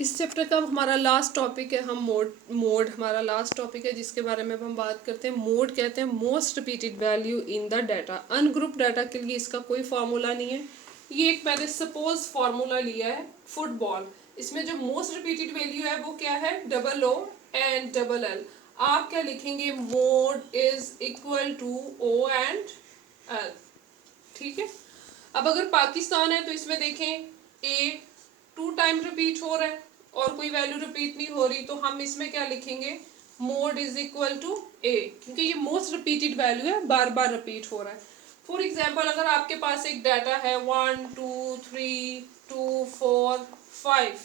इस चैप्टर का हमारा लास्ट टॉपिक है, हम मोड हमारा लास्ट टॉपिक है जिसके बारे में अब हम बात करते हैं। मोड कहते हैं most repeated value in the data. Ungroup data के लिए इसका कोई फार्मूला नहीं है। ये एक मैंने सपोज फार्मूला लिया है फुटबॉल। इसमें जो मोस्ट रिपीटेड वैल्यू है वो क्या है, double O and double L. आप क्या लिखेंगे, mode is equal to O and L. ठीक है। अब अगर पाकिस्तान है तो इसमें देखें ए 2 टाइम रिपीट हो रहा है और कोई वैल्यू रिपीट नहीं हो रही, तो हम इसमें क्या लिखेंगे, मोड इज इक्वल टू ए, क्योंकि ये मोस्ट रिपीटेड वैल्यू है, बार बार रिपीट हो रहा है। फॉर एग्जाम्पल अगर आपके पास एक डाटा है 1 2 3 2 4 5,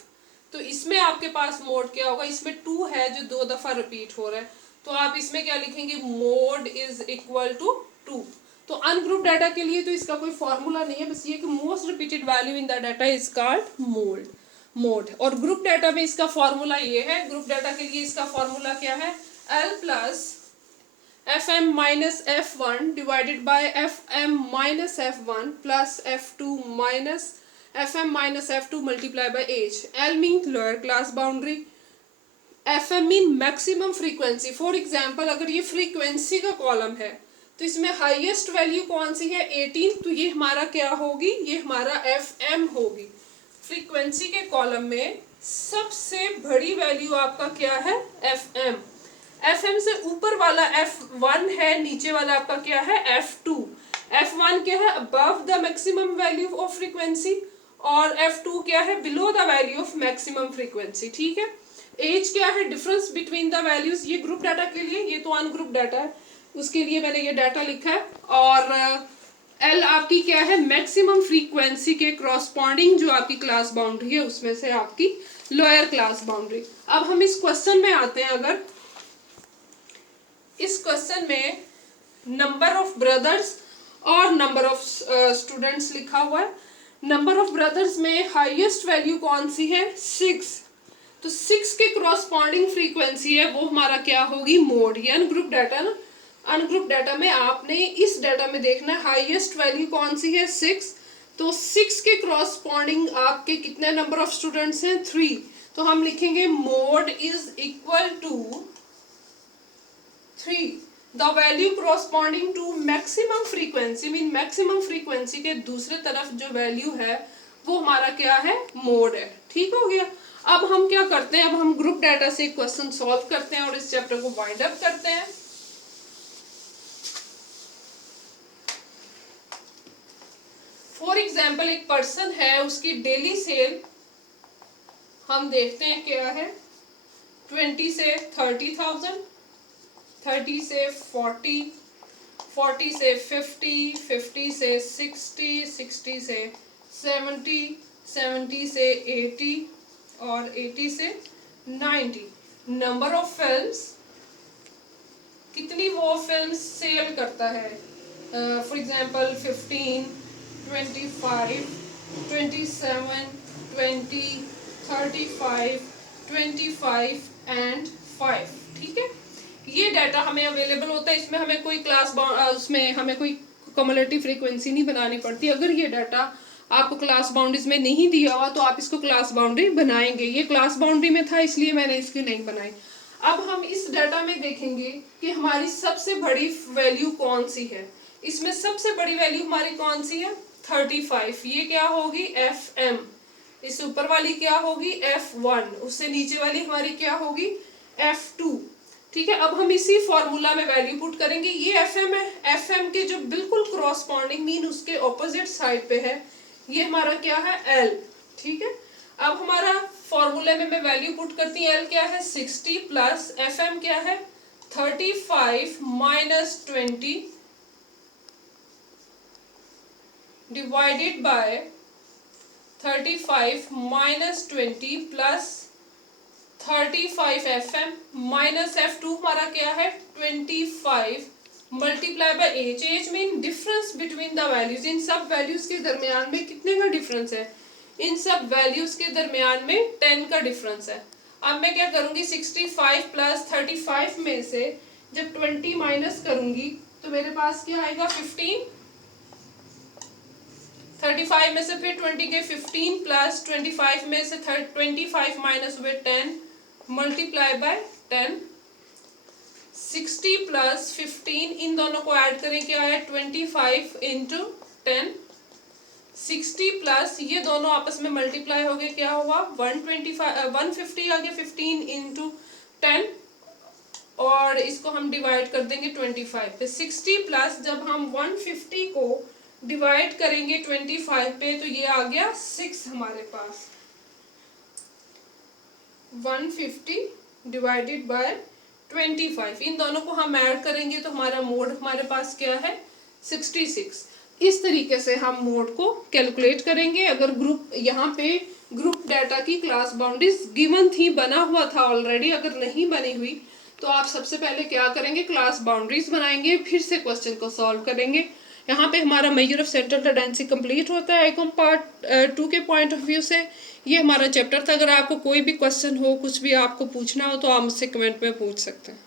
तो इसमें आपके पास मोड क्या होगा, इसमें 2 है जो 2 दफा रिपीट हो रहा है, तो आप इसमें क्या लिखेंगे, मोड इज इक्वल टू 2। तो अनग्रुप डाटा के लिए तो इसका कोई फॉर्मूला नहीं है, बस ये कि most repeated value in the data is called mode. और ग्रुप डाटा में इसका फॉर्मूला ये है, ग्रुप डाटा के लिए इसका फॉर्मूला क्या है, L plus F M minus F one divided by F M minus F one plus F two minus F M minus F two multiply by H. L mean lower class boundary, F M mean maximum frequency. For example अगर ये frequency का column है तो इसमें highest value कौन सी है, 18, तो ये हमारा क्या होगी, ये हमारा एफ एम होगी। फ्रीक्वेंसी के कॉलम में सबसे बड़ी वैल्यू आपका क्या है, एफ एम। एफ एम से ऊपर वाला एफ वन है, नीचे वाला आपका क्या है, एफ टू। एफ वन क्या है, above the maximum value of frequency, और एफ टू क्या है, below the value of maximum frequency. ठीक है। एज क्या है, डिफरेंस बिटवीन द वैल्यूज। ये ग्रुप डाटा के लिए, ये तो अनग्रुप डाटा है, उसके लिए मैंने ये डाटा लिखा है। और एल आपकी क्या है, मैक्सिमम फ्रीक्वेंसी के क्रॉसपॉन्डिंग जो आपकी क्लास बाउंड्री है उसमें से आपकी लोअर क्लास बाउंड्री। अब हम इस क्वेश्चन में आते हैं। अगर इस क्वेश्चन में नंबर ऑफ ब्रदर्स और नंबर ऑफ स्टूडेंट्स लिखा हुआ है। नंबर ऑफ ब्रदर्स में हाईएस्ट वैल्यू कौन सी है, 6, तो 6 के क्रॉसपॉन्डिंग फ्रीक्वेंसी है वो हमारा क्या होगी, मोड। ये अनग्रुप डाटा ना, अनग्रुप डाटा में आपने इस डाटा में देखना है हाईएस्ट वैल्यू कौन सी है, 6, तो 6 के क्रॉसपॉन्डिंग आपके कितने नंबर ऑफ स्टूडेंट्स हैं, 3, तो हम लिखेंगे mode is equal to 3। The value corresponding to maximum frequency mean maximum frequency के दूसरे तरफ जो वैल्यू है वो हमारा क्या है, मोड है। ठीक हो गया। अब हम क्या करते हैं, अब हम ग्रुप डाटा से क्वेश्चन सॉल्व करते हैं और इस चैप्टर को वाइंड अप करते हैं। फॉर एग्जाम्पल एक पर्सन है, उसकी डेली सेल हम देखते हैं क्या है, 20 से 30,000, 30 से 40, 40 से 50, 50 से 60, 60 से 70, 70 से 80 और 80 से 90। नंबर ऑफ फिल्म्स, कितनी वो फिल्म सेल करता है, फॉर एग्जाम्पल 15, 25, 27, 20, 35, 25 एंड 5। ठीक है। ये डाटा हमें अवेलेबल होता है, इसमें हमें कोई क्लास उसमें हमें कोई कम्युलेटिव फ्रीक्वेंसी नहीं बनानी पड़ती। अगर ये डाटा आपको क्लास बाउंड्रीज में नहीं दिया हुआ तो आप इसको क्लास बाउंड्री बनाएंगे। ये क्लास बाउंड्री में था इसलिए मैंने इसकी नहीं बनाई। अब हम इस डाटा में देखेंगे कि हमारी सबसे बड़ी वैल्यू कौन सी है। इसमें सबसे बड़ी वैल्यू हमारी कौन सी है, 35। ये क्या होगी, एफ एम। इस ऊपर वाली क्या होगी, F1। उससे नीचे वाली हमारी क्या होगी, F2। ठीक है। अब हम इसी फॉर्मूला में वैल्यू पुट करेंगे। ये FM है, FM के जो बिल्कुल क्रॉसपॉन्डिंग मीन उसके ऑपोजिट साइड पे है, ये हमारा क्या है, L। ठीक है। अब हमारा फॉर्मूले में मैं वैल्यू पुट करती हूँ, L क्या है, 60 प्लस FM क्या है, 35 minus 20 divided by 35 minus 20 plus 35 FM minus F2 हमारा क्या है, 25 multiply by H. H mean difference between the values. इन सब वैल्यूज के दरमियान में कितने का डिफरेंस है, इन सब वैल्यूज के दरमियान में 10 का डिफरेंस है। अब मैं क्या करूंगी, 65 प्लस 35 में से जब 20 माइनस करूंगी तो मेरे पास क्या आएगा, 15। 35 में से फिर 20 गए 15 प्लस 25 में से 25 माइनस हुए 10 मल्टीप्लाई बाय 10 60 प्लस 15 इन दोनों को ऐड करें क्या है 25 इंटू 10 60 प्लस ये दोनों आपस में मल्टीप्लाई हो गए क्या हुआ 150 आ गया 15 इंटू 10 और इसको हम डिवाइड कर देंगे 25 पे 60 प्लस जब हम 150 को डिवाइड करेंगे 25 पे तो ये आ गया 6 हमारे पास 150 डिवाइडेड बाय 25 इन दोनों को हम ऐड करेंगे तो हमारा मोड हमारे पास क्या है 66। इस तरीके से हम मोड को कैलकुलेट करेंगे। अगर ग्रुप यहाँ पे ग्रुप डाटा की क्लास बाउंड्रीज गिवन थी बना हुआ था ऑलरेडी, अगर नहीं बनी हुई तो आप सबसे पहले क्या करेंगे क्लास बाउंड्रीज बनाएंगे फिर से क्वेश्चन को सॉल्व करेंगे। यहाँ पे हमारा measure of central tendency complete होता है आईकॉम पार्ट 2 के पॉइंट ऑफ व्यू से। ये हमारा चैप्टर था। अगर आपको कोई भी क्वेश्चन हो कुछ भी आपको पूछना हो तो आप मुझसे कमेंट में पूछ सकते हैं।